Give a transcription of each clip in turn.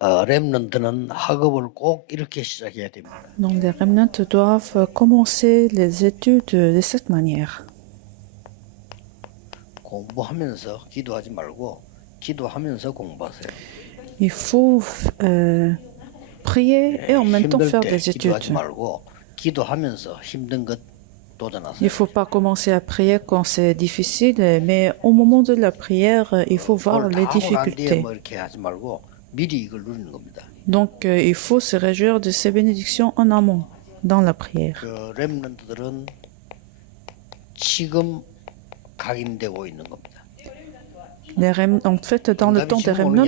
렘넌트는 학업을 꼭 이렇게 시작해야 됩니다. Donc les remnants doivent commencer les études de cette manière. 공부하면서 기도하지 말고 기도하면서 공부하세요. Il faut prier et en même temps 힘들 faire 때 des études. 기도하지 말고 기도하면서 힘든 것 도전하세요. Il ne faut pas commencer à prier quand c'est difficile, mais au moment de la prière, il faut voir 오늘 les 다 하고 난 뒤에 difficultés. 뭐 이렇게 하지 말고 미리 이걸 누리는 겁니다. Donc il faut se réjouir de ces bénédictions en amont, dans la prière. 그 렘넌트들은 지금 각인되고 있는 겁니다. En fait, dans le temps des remnants,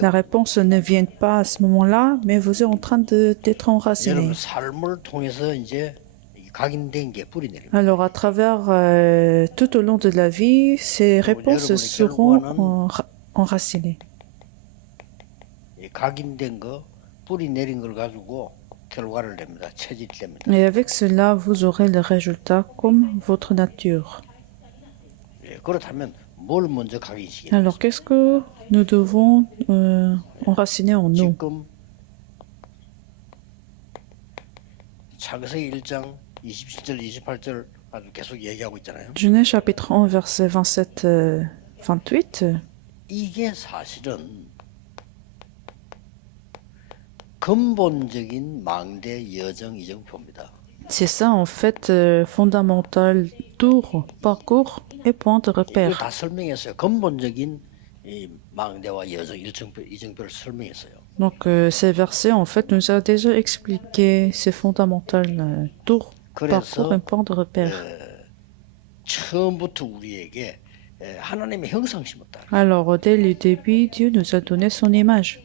la réponse ne vient pas à ce moment-là, mais vous êtes en train d'être enraciné. 여러분 삶을 통해서 이제 각인된 게 뿌리 내립니다. Alors, à travers tout au long de la vie, ces réponses seront enracinées. 이 각인된 거 뿌리 내린 걸 가지고 결과를 냅니다. 체질이 됩니다. Et avec cela, vous aurez le résultat comme votre nature. 예, 그렇다면 뭘 먼저 각인시켜요? Alors, qu'est-ce que nous devons enraciner en nous? 지금 창세기 1장 27절 28절 아주 계속 얘기하고 있잖아요. Genèse chapitre 1, verset 27, 28. 이게 사실은 근본적인 망대 여정 이정표입니다. C'est ça, en fait, fondamental, tour, parcours et point de 이걸 repère. 다 설명했어요. 근본적인 이 망대와 여정 이정표를 설명했어요. Donc, ces versets, en fait, nous a déjà expliqué ces fondamentales, tour, parcours et point de repère. 처음부터 우리에게 하나님의 형상 심었다. Alors, dès le début, Dieu nous a donné son image.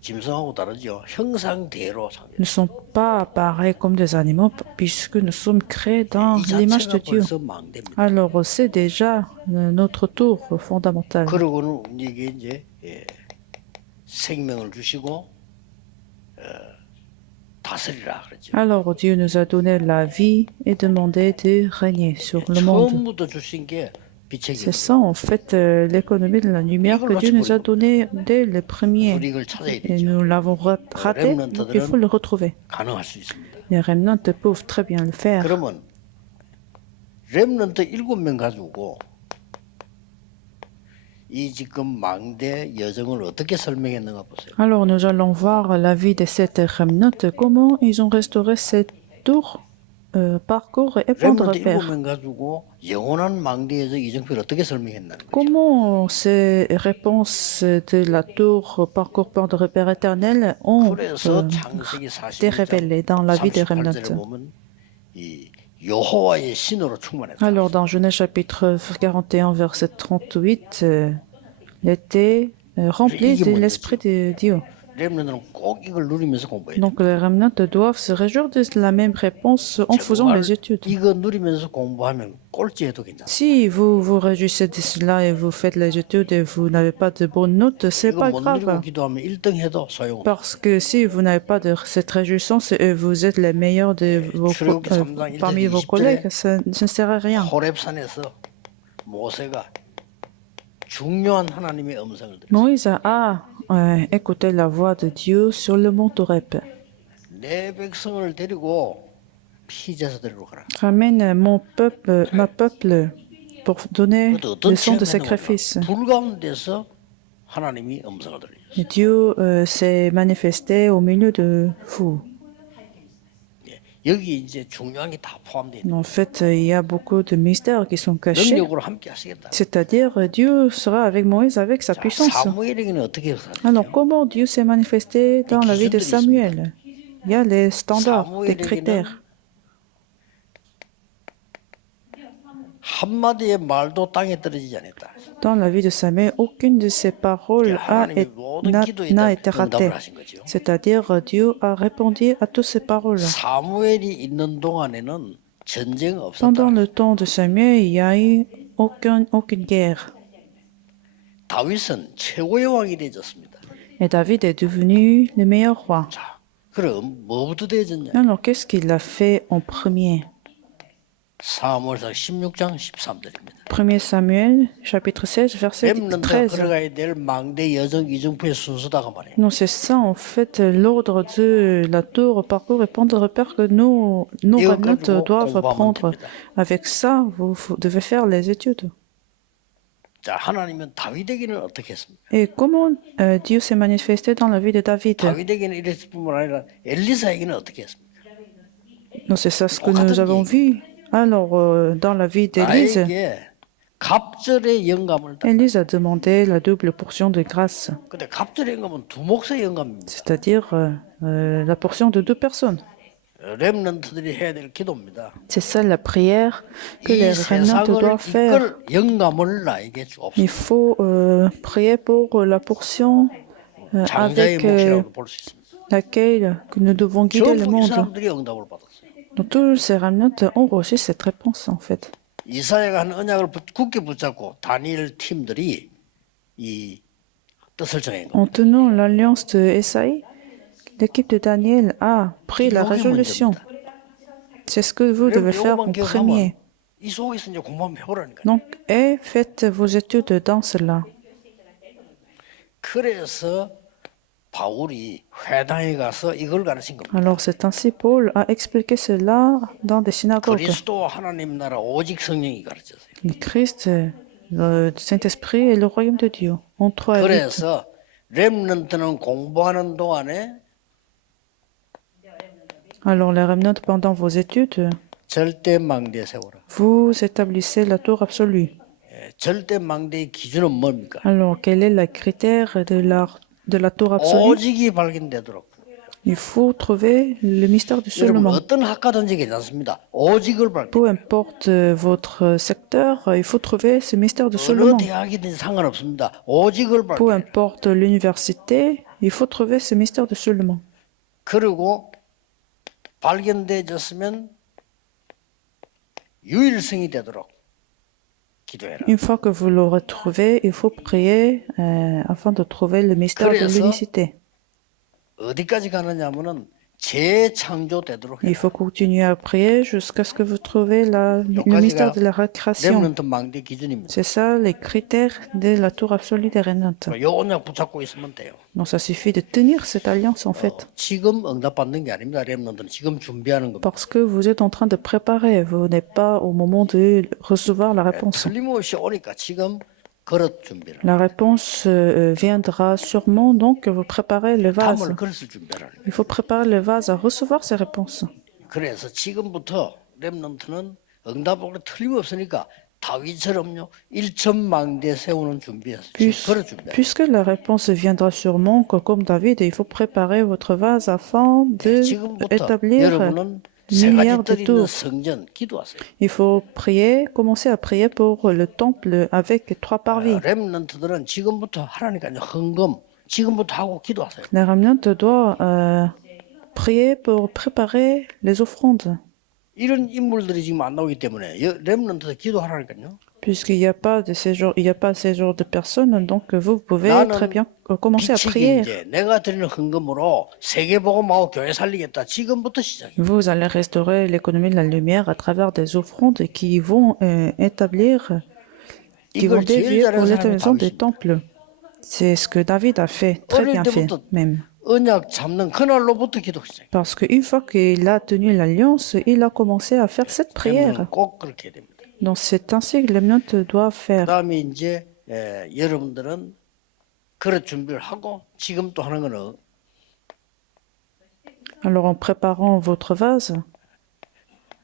짐승하고 다르죠. 형상대로 Nous ne sommes pas pareils comme des animaux puisque nous sommes créés dans l'image de Dieu. Alors, c'est déjà notre tour fondamental. 그러고는 우리에게 이제 생명을 주시고 다스리라 그랬죠. Alors, Dieu nous a donné la vie et demandé de régner sur le monde. 처음부터 주신 게 빛의 C'est ça, en fait, l'économie de la lumière que Dieu nous a donnée dès le premier. 우리를 찾아야 Et 되죠. nous l'avons raté, donc il faut le retrouver. 가능할 수 있습니다. Les remnants peuvent très bien le faire. 그러면 렘넌트 7명 가지고 이 지금 망대 여정을 어떻게 설명했는가 보세요. Alors, nous allons voir la vie de cette remnant, comment ils ont restauré cette tour, parcours et point de 렘넌트 repère. 7명 가지고 영원한 망대 여정 이정표를 어떻게 설명했나는 거죠. Comment ces réponses de la tour, parcours, point de repère éternel ont 그래서 창세기 été révélées dans la vie des remnants. 38절에 보면 이 여호와의 신으로 충만했다. Alors, dans Genèse chapitre 41, verset 38, il était rempli de l'Esprit de Dieu. 렘넌트는 꼭 이걸 누리면서 공부해야 돼. Donc, les remnants doivent se réjouir de la même réponse en faisant les études. 이거 누리면서 공부하면 꼴찌해도 괜찮아. Si vous vous réjouissez de cela et vous faites les études et vous n'avez pas de bonnes notes, c'est 이거 pas 못 누리고 grave. 기도하면 1등 해도 소용없어. Parce que si vous n'avez pas de cette réjouissance et vous êtes les meilleurs de parmi vos collègues, ça ne sert à rien. 호렙산에서 모세가 중요한 하나님의 음성을 들었어. Moïse a écouté la voix de Dieu sur le mont Horeb. 내 백성을 데리고 피제사들로 가라. Ramène ma peuple pour donner le sang de sacrifice. 불 가운데서 하나님이 음성을 들려줬어. Et Dieu s'est manifesté au milieu de vous. 여기 이제 중요한 게 다 포함되어 있는. En fait, il y a beaucoup de mystères qui sont cachés. 능력으로 함께 하시겠다. C'est-à-dire, Dieu sera avec Moïse avec sa puissance. 사무엘에게는 어떻게 Alors, comment Dieu s'est manifesté dans la vie de Samuel? Il y a les standards, les critères. 한마디의 말도 땅에 떨어지지 않았다. Dans la vie de Samuel, aucune de ses paroles n'a été ratée. C'est-à-dire, Dieu a répondu à toutes ces paroles. 사무엘이 있는 동안에는 전쟁 없었다. Pendant le temps de Samuel, il n'y a eu aucune guerre. 다윗은 최고의 왕이 되었습니다. Et David est devenu le meilleur roi. 자, 그럼 뭐부터 되어졌냐? Alors, qu'est-ce qu'il a fait en premier? 사무엘상 16장 13절입니다. 1 Samuel, chapitre 16, verset 렘넌트가 13. 걸어가야 될 망대 여정 이정표의 순서다가 말이에요. Non, c'est ça, en fait, l'ordre de la tour, parcours et point de repère que nos 이거 remnants 가지고 doivent 공부하면 apprendre. 됩니다. Avec ça, vous devez faire les études. 자, 하나님은 다윗에게는 어떻게 했습니까? Et comment Dieu s'est manifesté dans la vie de David? 다윗에게는 이랬을 뿐만 아니라 엘리사에게는 어떻게 했습니까? Non, c'est ça ce que nous avons vu. Alors, dans la vie d'Élise, 나에게 갑절의 영감을 다. Élise a demandé la double portion de grâce, 근데 갑절의 영감은 두 몫의 영감입니다. c'est-à-dire la portion de 2 personnes. 렘넌트들이 해야 될 기도입니다. C'est ça la prière que 이 les remnants 세상을 doivent faire. 이끌 영감을 나에게 주옵소서. Il faut prier pour la portion 장자의 avec 몫이라고 볼 수 있습니다. laquelle que nous devons guider le 전부 이 monde. 사람들이 응답을 받았어요. Donc tous ces remnants ont reçu cette réponse en fait. 이사야가 한 언약을 굳게 붙잡고 다니엘 팀들이 이 뜻을 정한 겁니다. En tenant l'alliance de Esaïe, l'équipe de Daniel a pris la résolution. C'est ce que vous devez faire en premier. 이 속에서 이제 공부하면 해보라니까요. Donc, et faites vos études dans cela. 그래서 바울이 회당에 가서 이걸 가르친 겁니다. Alors, c'est ainsi Paul a expliqué cela dans des synagogues. 그리스도 하나님 나라 오직 성령이 가르쳤어요. Le Christ, le Saint-Esprit et le royaume de Dieu. En 3 et 8. 그래서 렘넌트는 공부하는 동안에 Alors, les remnants, pendant vos études, 절대 망대 세워라. vous établissez la tour absolue. 절대 망대의 기준은 뭡니까? Alors, quel est le critère de la tour absolue? 오직이 발견되도록. Il faut trouver le mystère du 여러분 seulement. 어떤 학과든지 괜찮습니다. 오직을 발견. Peu importe votre secteur, il faut trouver ce mystère du 어느 seulement. 대학이든지 상관없습니다. 오직을 Peu 발견. importe l'université, il faut trouver ce mystère du seulement. 그리고 발견되어졌으면 유일성이 되도록 기도해라. Une fois que vous l'aurez trouvé, il faut prier afin de trouver le mystère de 그래서 l'unicité. 어디까지 가느냐면은 재창조되도록 Il 해라. faut continuer à prier jusqu'à ce que vous trouvez le mystère de la récréation. 렘넌트 망대 기준입니다. C'est ça les critères de la tour absolue des remnants. 요 언약 붙잡고 있으면 돼요. Donc ça suffit de tenir cette alliance en fait. 지금 응답받는 게 아닙니다. 렘넌트는 지금 준비하는 겁니다. Parce que vous êtes en train de préparer, vous n'êtes pas au moment de recevoir la réponse. 틀림없이 오니까 지금 그릇 준비를. La réponse viendra sûrement, donc vous préparez le vase. 담을 그릇을 준비하라는 거예요. Il faut préparer le vase à recevoir ces réponses. 그래서 지금부터 렘넌트는 응답하고 틀림없으니까 다윗처럼요 1천망대 세우는 준비해서 그릇 준비해. Puisque la réponse viendra sûrement, comme David, il faut préparer votre vase afin de 지금부터 établir 여러분은 세 milliards 가지 de 뜰 있는 tours. 성전 기도하세요. Il faut prier, commencer à prier pour le temple avec 3 parvis. 렘넌트들은 지금부터 하라니까요 헌금 지금부터 하고 기도하세요. Les remnants doivent prier pour préparer les offrandes. 이런 인물들이 지금 안 나오기 때문에 렘넌트들 기도하라니까요. Puisqu'il n'y a pas de séjour, il n'y a pas ce genre de personnes, donc vous pouvez 나는 très bien commencer à 비치기 prier. 이제 내가 드리는 헌금으로 세계복음하고 교회 살리겠다. 지금부터 시작이에요. Vous allez restaurer l'économie de la lumière à travers des offrandes qui vont établir, qui vont 이걸 제일 dévier pour 잘하는 사람이 l'établissement des 다윗입니다. temples. C'est ce que David a fait, très 어릴 bien fait 때부터 même. 언약 잡는 그날로부터 기도 시작. Parce qu'une fois qu'il a tenu l'alliance, il a commencé à faire cette prière. 꼭 그렇게 해야 됩니다. Donc c'est ainsi que les remnants doivent faire. 그다음에 이제 여러분들은 그릇 준비를 하고 지금 또 하는 거는 Alors en préparant votre vase,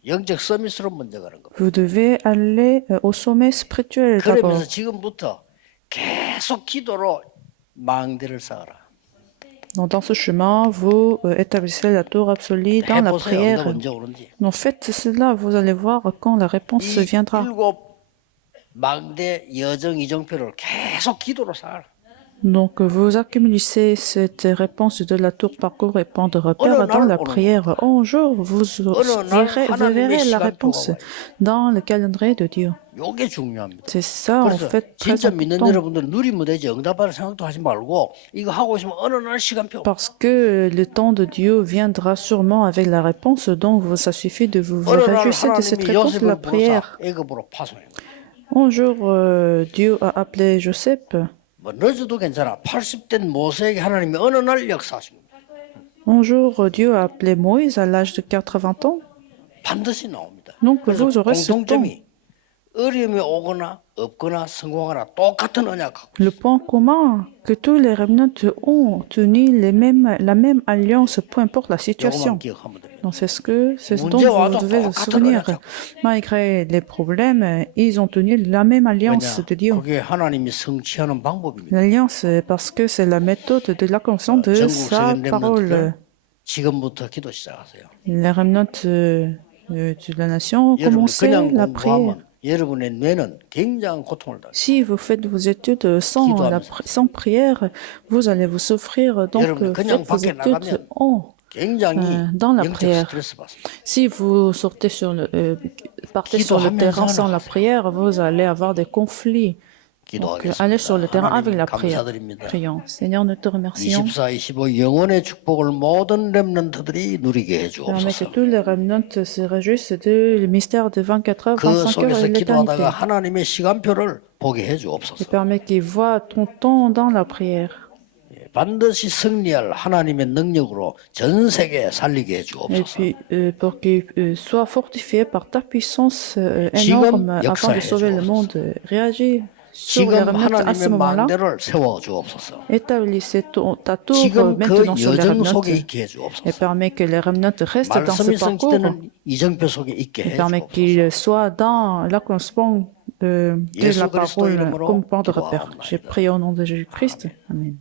영적 서밋으로 먼저 가는 겁니다. vous devez aller au sommet spirituel d'abord. 그러면서 지금부터 계속 기도로 망대를 쌓아라. Donc, dans ce chemin, vous établissez la tour absolue dans la 해보세요. prière. 응답 언제 오는지. En fait, cela, vous allez voir quand la réponse 이 viendra. 일곱 망대 여정 이정표를 계속 기도로 쌓아라. Donc, vous accumulez cette réponse de la tour parcours et point de repère dans la prière. Un jour, vous verrez la réponse dans le calendrier de Dieu. 요게 중요합니다. C'est ça, en 그래서 fait, très 진짜 믿는 important. 여러분들 누리면 되지 응답할 생각도 하지 말고 이거 하고 있으면 어느 날 시간표 Parce que le temps de Dieu viendra sûrement avec la réponse, donc ça suffit de vous 어느 날 réjouir de cette 하나님이 réponse de la 요셉을 부르사 prière. 애굽으로 파송해. Un jour, Dieu a appelé Joseph. 뭐 늦어도 괜찮아. 80된 모세에게 하나님이 어느 날 역사하신 겁니다. Un jour, Dieu a appelé Moïse à l'âge de 80 ans. 반드시 나옵니다. Donc, 그래서 vous aurez ce temps. 공통점이 어려움이 오거나 없거나 성공하거나 똑같은 언약 갖고 Le point commun que tous les remnants ont tenu la même alliance, peu importe la situation. 요것만 기억하면 됩니다. Donc, c'est ce dont vous devez vous souvenir. Malgré les problèmes, ils ont tenu la même alliance de Dieu. 그게 하나님이 성취하는 방법입니다. L'alliance, parce que c'est la méthode de l'accomplissement de 전국 sa 세계 parole. 렘넌트들 지금부터 기도 시작하세요. Les remnants de la nation, 여러분 commencez 그냥 la prière. 공부하면 여러분의 뇌는 굉장한 고통을 당해요. Si vous faites vos études sans prière, vous allez vous souffrir. Donc, 여러분 그냥 faites vos 밖에 études 나가면 굉장히 dans la 영적 prière. 스트레스 받습니다. Si vous partez sur le terrain sans la prière, vous allez avoir des conflits. Donc, allez sur le terrain avec la prière. 감사드립니다. Prions. Seigneur, nous te remercions. 24, 25 영원의 축복을 모든 렘넌트들이 누리게 Permets que 해주옵소서. tous les remnants se réjouissent du mystère de 24 heures, 그 25 heures 속에서 et l'éternité. 기도하다가 하나님의 시간표를 보게 Et 해주옵소서. permets qu'ils voient ton temps dans la prière. 반드시 승리할 하나님의 능력으로 전 세계 살리게 Et 해주옵소서. puis, pour qu'ils soient fortifiés par ta puissance 지금 énorme afin de 역사해 sauver le 주옵소서. monde. Réagis sur les 지금 remnants à ce 하나님의 moment-là. 망대를 세워주옵소서. Établissez ta tour 지금 그 maintenant sur les 여정 remnants. 속에 있게 Et 해주옵소서. permet que les remnants restent dans ce 말씀이 parcours. 성취되는 이정표 속에 있게 Et permet 해주옵소서. qu'ils soient dans l'accomplissement de 예수 la 그리스도 parole 이름으로 comme point de repère. 기도하옵나이다. J'ai prié au nom de Jésus-Christ. Amen.